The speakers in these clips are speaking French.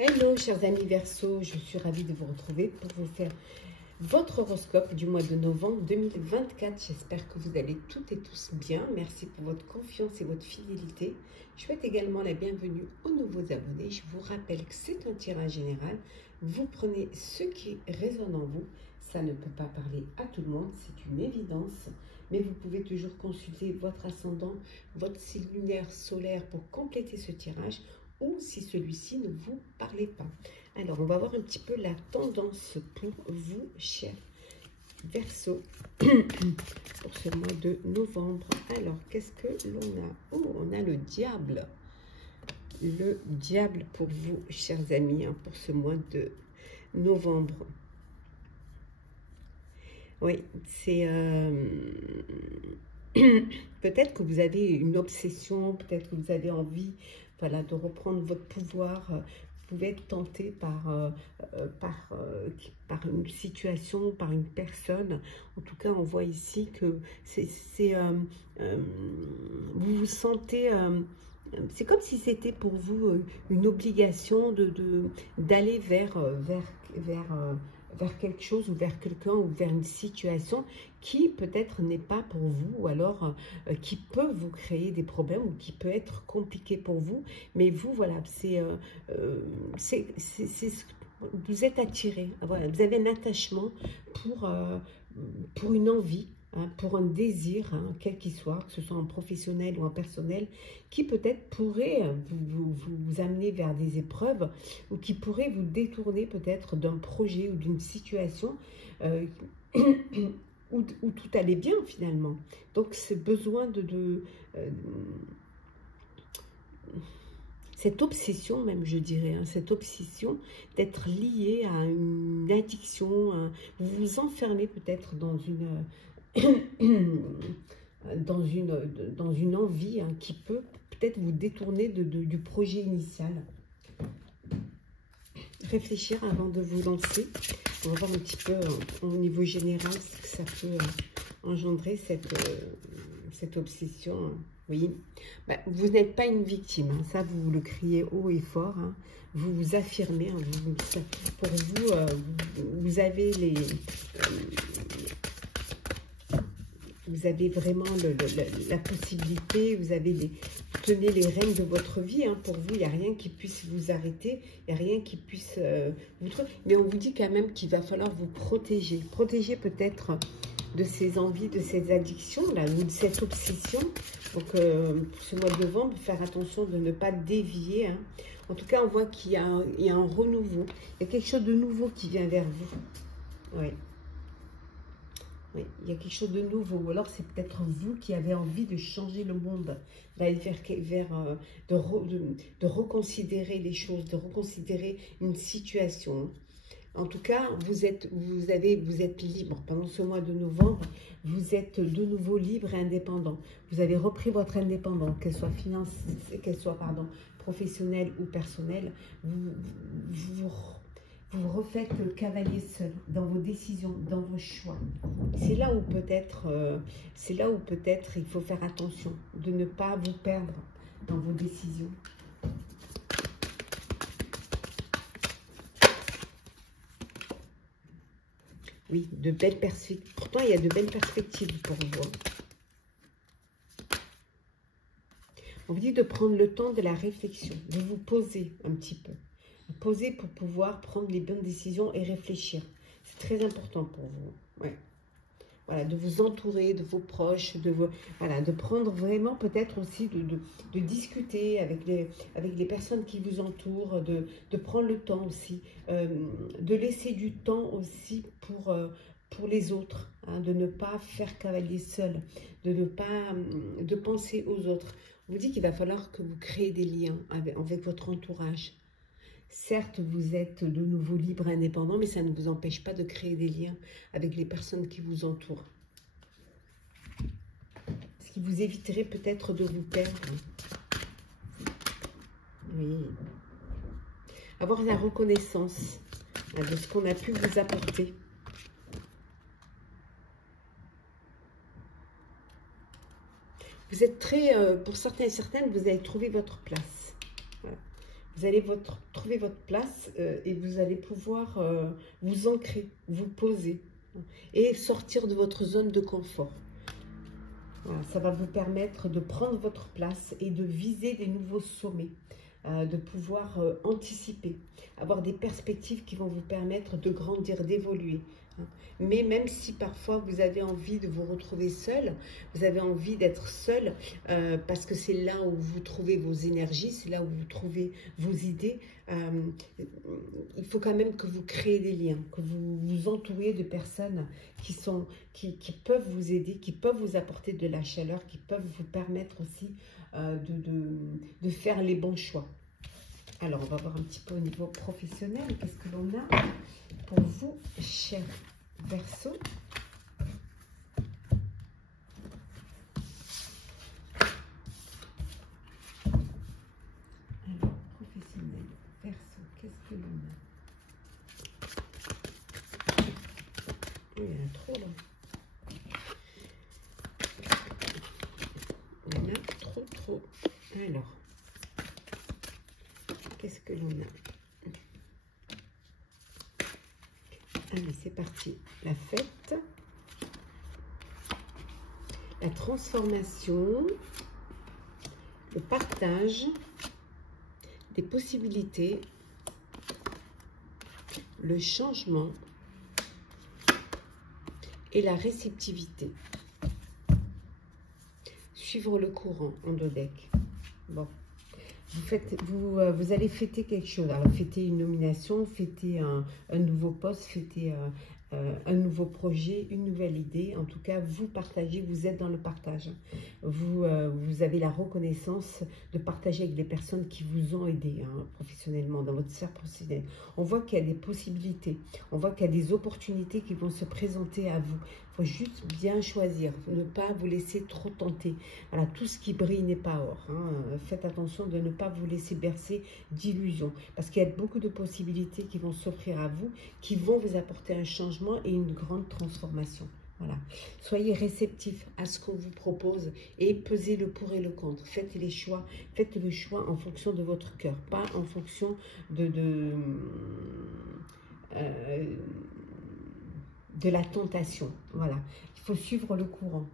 Hello chers amis Verseau, je suis ravie de vous retrouver pour vous faire votre horoscope du mois de novembre 2024. J'espère que vous allez toutes et tous bien. Merci pour votre confiance et votre fidélité. Je souhaite également la bienvenue aux nouveaux abonnés. Je vous rappelle que c'est un tirage général. Vous prenez ce qui résonne en vous. Ça ne peut pas parler à tout le monde, c'est une évidence. Mais vous pouvez toujours consulter votre ascendant, votre signe lunaire solaire pour compléter ce tirage, ou si celui-ci ne vous parlait pas. Alors, on va voir un petit peu la tendance pour vous, chers Verseau, pour ce mois de novembre. Alors, qu'est-ce que l'on a? Oh, on a le diable. Le diable pour vous, chers amis, hein, pour ce mois de novembre. Oui, c'est... peut-être que vous avez une obsession, peut-être que vous avez envie, voilà, de reprendre votre pouvoir. Vous pouvez être tenté par une situation, par une personne. En tout cas, on voit ici que vous vous sentez... c'est comme si c'était pour vous une obligation d'aller vers quelque chose ou vers quelqu'un ou vers une situation qui peut-être n'est pas pour vous, ou alors qui peut vous créer des problèmes ou qui peut être compliqué pour vous. Mais vous, voilà, vous êtes attiré, voilà, vous avez un attachement pour une envie, hein, pour un désir, hein, quel qu'il soit, que ce soit en professionnel ou en personnel, qui peut-être pourrait vous amener vers des épreuves, ou qui pourrait vous détourner peut-être d'un projet ou d'une situation où tout allait bien finalement. Donc ce besoin cette obsession même, je dirais, hein, cette obsession d'être lié à une addiction, hein, vous vous enfermez peut-être dans une envie, hein, qui peut peut-être vous détourner du projet initial. Réfléchir avant de vous lancer. On va voir un petit peu au niveau général ce que ça peut engendrer, cette obsession. Oui, bah, vous n'êtes pas une victime, hein. Ça vous le criez haut et fort, hein. Vous vous affirmez, hein. Pour vous, vous avez vous avez vraiment la possibilité, vous tenez les rênes de votre vie, hein. Pour vous, il n'y a rien qui puisse vous arrêter, il n'y a rien qui puisse vous trouver. Mais on vous dit quand même qu'il va falloir vous protéger. Protéger peut-être de ces envies, de ces addictions, là, ou de cette obsession. Donc, pour ce mois de novembre, faire attention de ne pas dévier, hein. En tout cas, on voit qu'il y a un renouveau. Il y a quelque chose de nouveau qui vient vers vous. Oui. Oui, il y a quelque chose de nouveau, ou alors c'est peut-être vous qui avez envie de changer le monde, d'aller de reconsidérer les choses, de reconsidérer une situation. En tout cas, vous êtes libre. Pendant ce mois de novembre, vous êtes de nouveau libre et indépendant. Vous avez repris votre indépendance, qu'elle soit professionnelle ou personnelle. Vous refaites le cavalier seul dans vos décisions, dans vos choix. C'est là où peut-être il faut faire attention de ne pas vous perdre dans vos décisions. Oui, de belles perspectives. Pourtant, il y a de belles perspectives pour vous. On vous dit de prendre le temps de la réflexion, de vous poser un petit peu. Poser pour pouvoir prendre les bonnes décisions et réfléchir. C'est très important pour vous. Ouais. Voilà, de vous entourer de vos proches, voilà, de prendre vraiment peut-être aussi de discuter avec les personnes qui vous entourent, de prendre le temps aussi, de laisser du temps aussi pour les autres, hein, de ne pas faire cavalier seul, de penser aux autres. On vous dit qu'il va falloir que vous créez des liens avec votre entourage. Certes, vous êtes de nouveau libre et indépendant, mais ça ne vous empêche pas de créer des liens avec les personnes qui vous entourent. Ce qui vous éviterait peut-être de vous perdre. Oui. Avoir la reconnaissance de ce qu'on a pu vous apporter. Vous êtes très, pour certains et certaines, vous allez trouver votre place. Voilà. Vous allez trouver trouver votre place et vous allez pouvoir vous ancrer, vous poser et sortir de votre zone de confort. Voilà, ça va vous permettre de prendre votre place et de viser des nouveaux sommets, de pouvoir anticiper, avoir des perspectives qui vont vous permettre de grandir, d'évoluer. Mais même si parfois vous avez envie de vous retrouver seul, vous avez envie d'être seul parce que c'est là où vous trouvez vos énergies, c'est là où vous trouvez vos idées, il faut quand même que vous créez des liens, que vous vous entourez de personnes qui peuvent vous aider, qui peuvent vous apporter de la chaleur, qui peuvent vous permettre aussi de faire les bons choix. Alors, on va voir un petit peu au niveau professionnel. Qu'est-ce que l'on a pour vous, chers Verseau? Alors, professionnel, Verseau, qu'est-ce que l'on a? Il y en a trop, là. Il y en a trop. Alors, qu'est-ce que l'on a? Allez, c'est parti. La fête, la transformation, le partage, des possibilités, le changement et la réceptivité. Suivre le courant en dos deck. Bon. Vous allez fêter quelque chose. Alors, fêter une nomination, fêter un nouveau poste, fêter un nouveau projet, une nouvelle idée. En tout cas, vous partagez, vous êtes dans le partage. Vous avez la reconnaissance de partager avec des personnes qui vous ont aidé professionnellement, dans votre sphère professionnelle. On voit qu'il y a des possibilités, on voit qu'il y a des opportunités qui vont se présenter à vous. Il faut juste bien choisir, ne pas vous laisser trop tenter. Voilà, tout ce qui brille n'est pas or. Faites attention de ne pas vous laisser bercer d'illusions, parce qu'il y a beaucoup de possibilités qui vont s'offrir à vous, qui vont vous apporter un changement et une grande transformation. Voilà. Soyez réceptifs à ce qu'on vous propose et pesez le pour et le contre. Faites les choix. Faites le choix en fonction de votre cœur, pas en fonction de la tentation. Voilà. Il faut suivre le courant.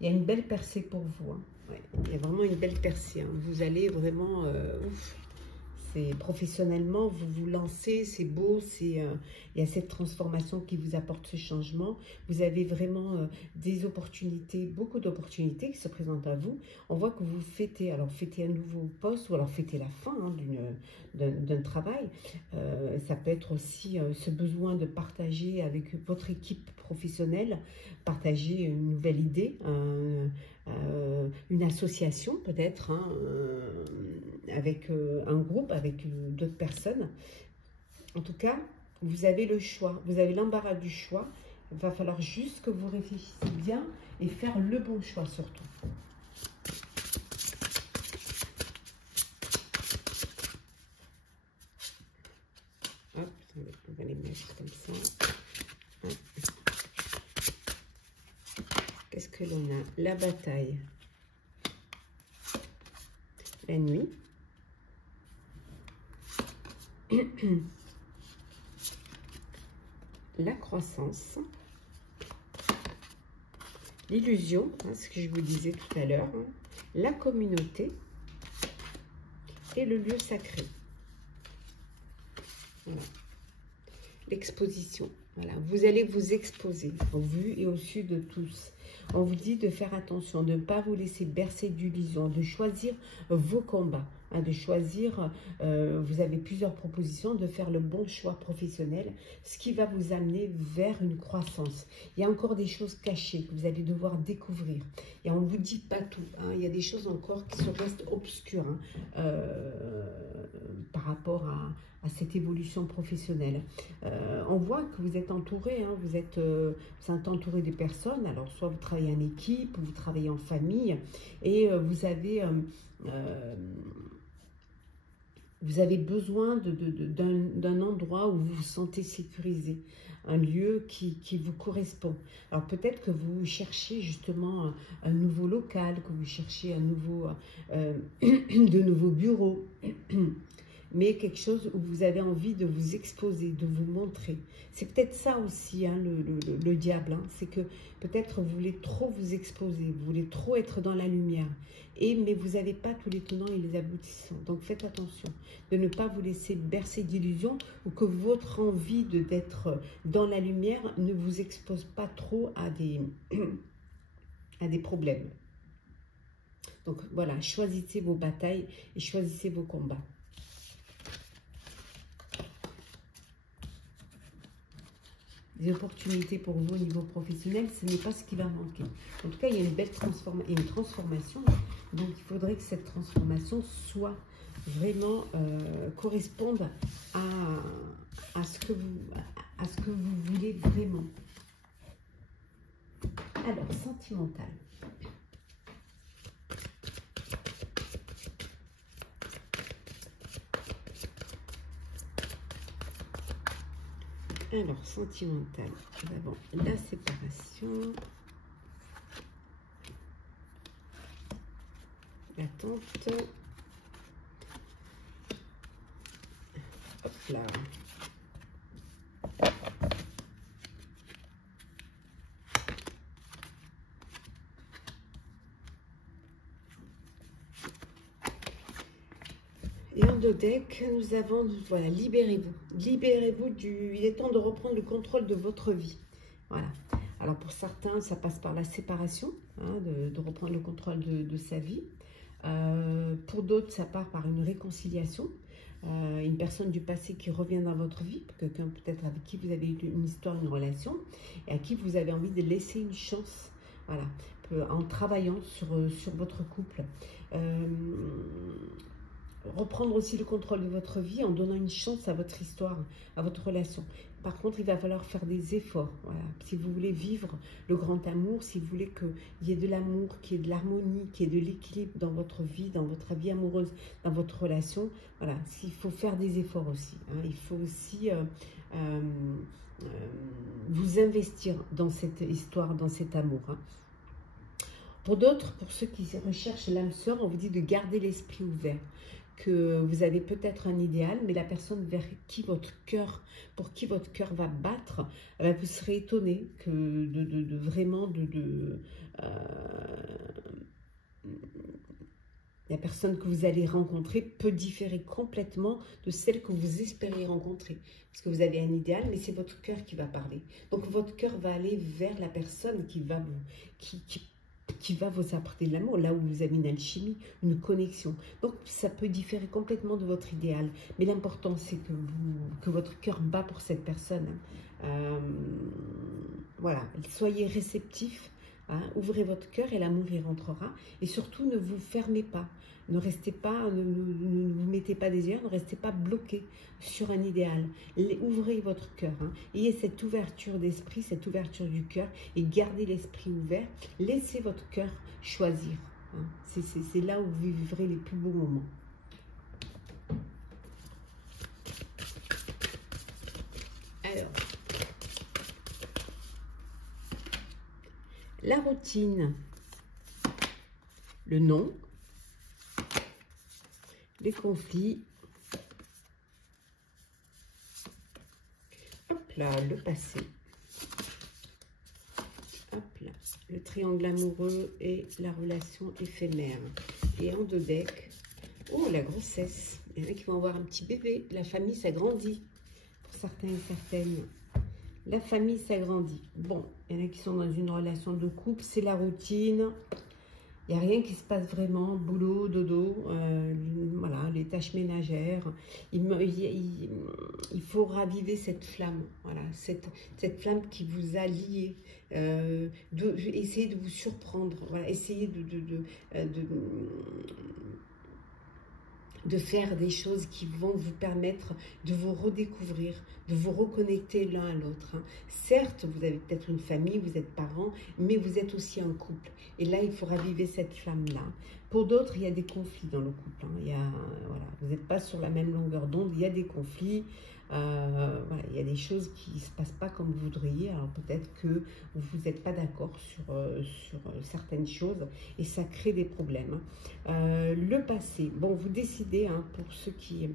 Il y a une belle percée pour vous. Ouais. Il y a vraiment une belle percée. Vous allez vraiment... ouf. Professionnellement, vous vous lancez, c'est beau, il y a cette transformation qui vous apporte ce changement. Vous avez vraiment des opportunités, beaucoup d'opportunités qui se présentent à vous. On voit que vous fêtez, alors fêtez un nouveau poste ou alors fêtez la fin d'un travail. Ça peut être aussi ce besoin de partager avec votre équipe professionnelle, partager une nouvelle idée, une association peut-être, avec un groupe, avec d'autres personnes. En tout cas, vous avez le choix, vous avez l'embarras du choix. Il va falloir juste que vous réfléchissiez bien et faire le bon choix surtout. Hop, on va les mettre comme ça. Qu'est-ce que l'on a? La bataille, la nuit, la croissance, l'illusion, ce que je vous disais tout à l'heure, la communauté et le lieu sacré. Voilà. L'exposition. Voilà. Vous allez vous exposer au vu et au su de tous. On vous dit de faire attention, de ne pas vous laisser bercer d'illusions, de choisir vos combats, de choisir, vous avez plusieurs propositions, de faire le bon choix professionnel, ce qui va vous amener vers une croissance. Il y a encore des choses cachées que vous allez devoir découvrir. Et on ne vous dit pas tout. Il y a des choses encore qui se restent obscures par rapport à cette évolution professionnelle. On voit que vous êtes entouré, vous êtes entouré des personnes, alors soit vous travaillez en équipe, vous travaillez en famille, et vous avez besoin d'un endroit où vous vous sentez sécurisé, un lieu qui vous correspond. Alors peut-être que vous cherchez justement un nouveau local, que vous cherchez de nouveaux bureaux. mais quelque chose où vous avez envie de vous exposer, de vous montrer. C'est peut-être ça aussi, hein, le diable, hein, c'est que peut-être vous voulez trop vous exposer, vous voulez trop être dans la lumière, mais vous n'avez pas tous les tenants et les aboutissants. Donc faites attention de ne pas vous laisser bercer d'illusions ou que votre envie d'être dans la lumière ne vous expose pas trop à des problèmes. Donc voilà, choisissez vos batailles et choisissez vos combats. Des opportunités pour vous au niveau professionnel, ce n'est pas ce qui va manquer. En tout cas, il y a une belle transformation. Donc, il faudrait que cette transformation soit vraiment corresponde à ce que vous voulez vraiment. Alors, sentimental. Alors, sentimental, nous avons la séparation, l'attente, hop là, et en deux decks, nous avons, voilà, libérez-vous. Libérez-vous il est temps de reprendre le contrôle de votre vie. Voilà. Alors pour certains, ça passe par la séparation, hein, de reprendre le contrôle de sa vie. Pour d'autres, ça part par une réconciliation. Une personne du passé qui revient dans votre vie, quelqu'un peut-être avec qui vous avez eu une histoire, une relation, et à qui vous avez envie de laisser une chance, voilà, en travaillant sur votre couple. Reprendre aussi le contrôle de votre vie en donnant une chance à votre histoire, à votre relation. Par contre, il va falloir faire des efforts. Voilà. Si vous voulez vivre le grand amour, si vous voulez qu'il y ait de l'amour, qu'il y ait de l'harmonie, qu'il y ait de l'équilibre dans votre vie amoureuse, dans votre relation, voilà, il faut faire des efforts aussi. Hein. Il faut aussi vous investir dans cette histoire, dans cet amour. Hein. Pour d'autres, pour ceux qui recherchent l'âme sœur, on vous dit de garder l'esprit ouvert. Que vous avez peut-être un idéal, mais la personne pour qui votre cœur va battre, vous serez étonné que la personne que vous allez rencontrer peut différer complètement de celle que vous espériez rencontrer. Parce que vous avez un idéal, mais c'est votre cœur qui va parler. Donc votre cœur va aller vers la personne qui va vous apporter de l'amour, là où vous avez une alchimie, une connexion. Donc, ça peut différer complètement de votre idéal. Mais l'important, c'est que votre cœur bat pour cette personne. Voilà, soyez réceptifs, hein, ouvrez votre cœur et l'amour y rentrera. Et surtout, ne vous fermez pas. Ne restez pas, ne vous mettez pas des yeux, ne restez pas bloqué sur un idéal. Ouvrez votre cœur. Hein. Ayez cette ouverture d'esprit, cette ouverture du cœur et gardez l'esprit ouvert. Laissez votre cœur choisir. Hein. C'est là où vous vivrez les plus beaux moments. Alors, la routine, le nom, les conflits, hop là, le passé, hop là, le triangle amoureux et la relation éphémère. Et en deux decks, oh, la grossesse, il y en a qui vont avoir un petit bébé, la famille s'agrandit, pour certains et certaines. La famille s'agrandit. Bon, il y en a qui sont dans une relation de couple, c'est la routine. Il n'y a rien qui se passe vraiment, boulot, dodo, voilà, les tâches ménagères. Il faut raviver cette flamme, voilà, cette flamme qui vous a lié. Essayez de vous surprendre, voilà, essayez de faire des choses qui vont vous permettre de vous redécouvrir, de vous reconnecter l'un à l'autre. Hein. Certes, vous avez peut-être une famille, vous êtes parents, mais vous êtes aussi un couple. Et là, il faut raviver cette flamme-là. Pour d'autres, il y a des conflits dans le couple. Hein. Voilà, vous n'êtes pas sur la même longueur d'onde, il y a des conflits. Voilà, il y a des choses qui ne se passent pas comme vous voudriez. Alors peut-être que vous n'êtes pas d'accord sur certaines choses et ça crée des problèmes. Le passé, bon, vous décidez, hein, pour ceux qui...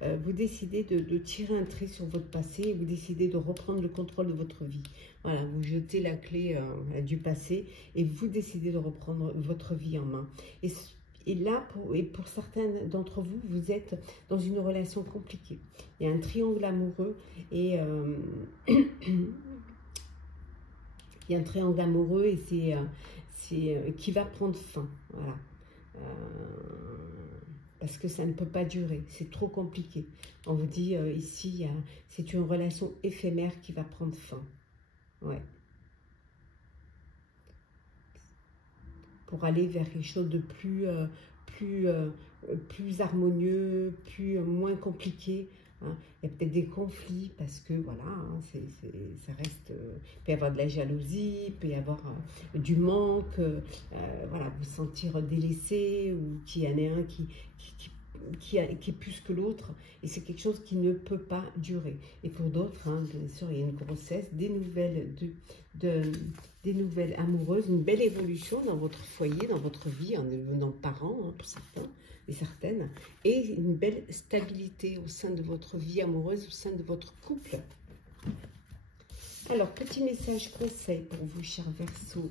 vous décidez de tirer un trait sur votre passé et vous décidez de reprendre le contrôle de votre vie. Voilà, vous jetez la clé du passé et vous décidez de reprendre votre vie en main. Et là, pour certains d'entre vous, vous êtes dans une relation compliquée. Il y a un triangle amoureux et il y a un triangle amoureux et c'est qui va prendre fin. Voilà. Parce que ça ne peut pas durer, c'est trop compliqué. On vous dit ici, c'est une relation éphémère qui va prendre fin. Ouais. Pour aller vers quelque chose de plus harmonieux, moins compliqué. Hein. Il y a peut-être des conflits parce que voilà, hein, ça reste. Il peut y avoir de la jalousie, il peut y avoir du manque, voilà, vous sentir délaissé ou qu'il y en ait un qui est plus que l'autre, et c'est quelque chose qui ne peut pas durer. Et pour d'autres, hein, bien sûr, il y a une grossesse, des nouvelles amoureuses, une belle évolution dans votre foyer, dans votre vie, en devenant parent, hein, pour certains et certaines, et une belle stabilité au sein de votre vie amoureuse, au sein de votre couple. Alors, petit message conseil pour vous, chers Verseaux.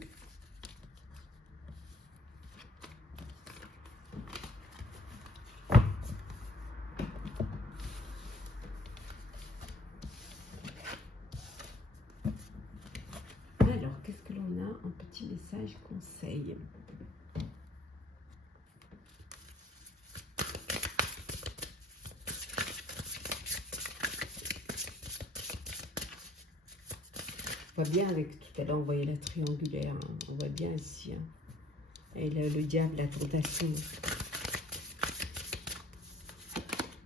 Alors, qu'est-ce que l'on a? Un petit message conseil. On voit bien avec tout à l'heure, on voyait la triangulaire, hein, on voit bien ici. Hein, et le diable, la tentation.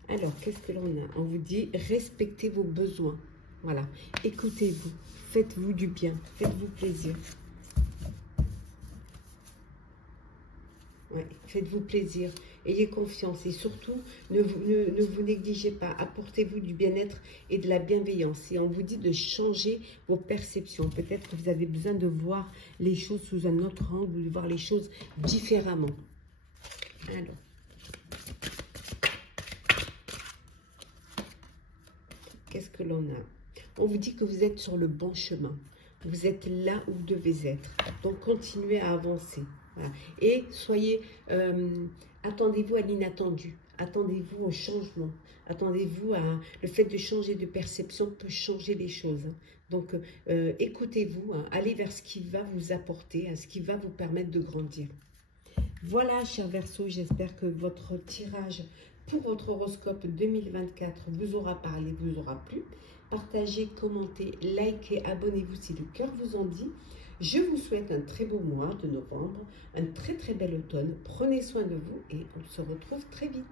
Alors, qu'est-ce que l'on a? On vous dit, respectez vos besoins. Voilà, écoutez-vous, faites-vous du bien, faites-vous plaisir. Ouais, faites-vous plaisir, ayez confiance et surtout, ne vous négligez pas, apportez-vous du bien-être et de la bienveillance. Et on vous dit de changer vos perceptions. Peut-être que vous avez besoin de voir les choses sous un autre angle, de voir les choses différemment. Alors, qu'est-ce que l'on a? On vous dit que vous êtes sur le bon chemin. Vous êtes là où vous devez être. Donc, continuez à avancer. Voilà. Et soyez, attendez-vous à l'inattendu, attendez-vous au changement, attendez-vous à le fait de changer de perception peut changer les choses. Donc écoutez-vous, hein, allez vers ce qui va vous apporter, hein, ce qui va vous permettre de grandir. Voilà, chers Verseaux, j'espère que votre tirage pour votre horoscope 2024 vous aura parlé, vous aura plu. Partagez, commentez, likez, abonnez-vous si le cœur vous en dit. Je vous souhaite un très beau mois de novembre, un très bel automne. Prenez soin de vous et on se retrouve très vite.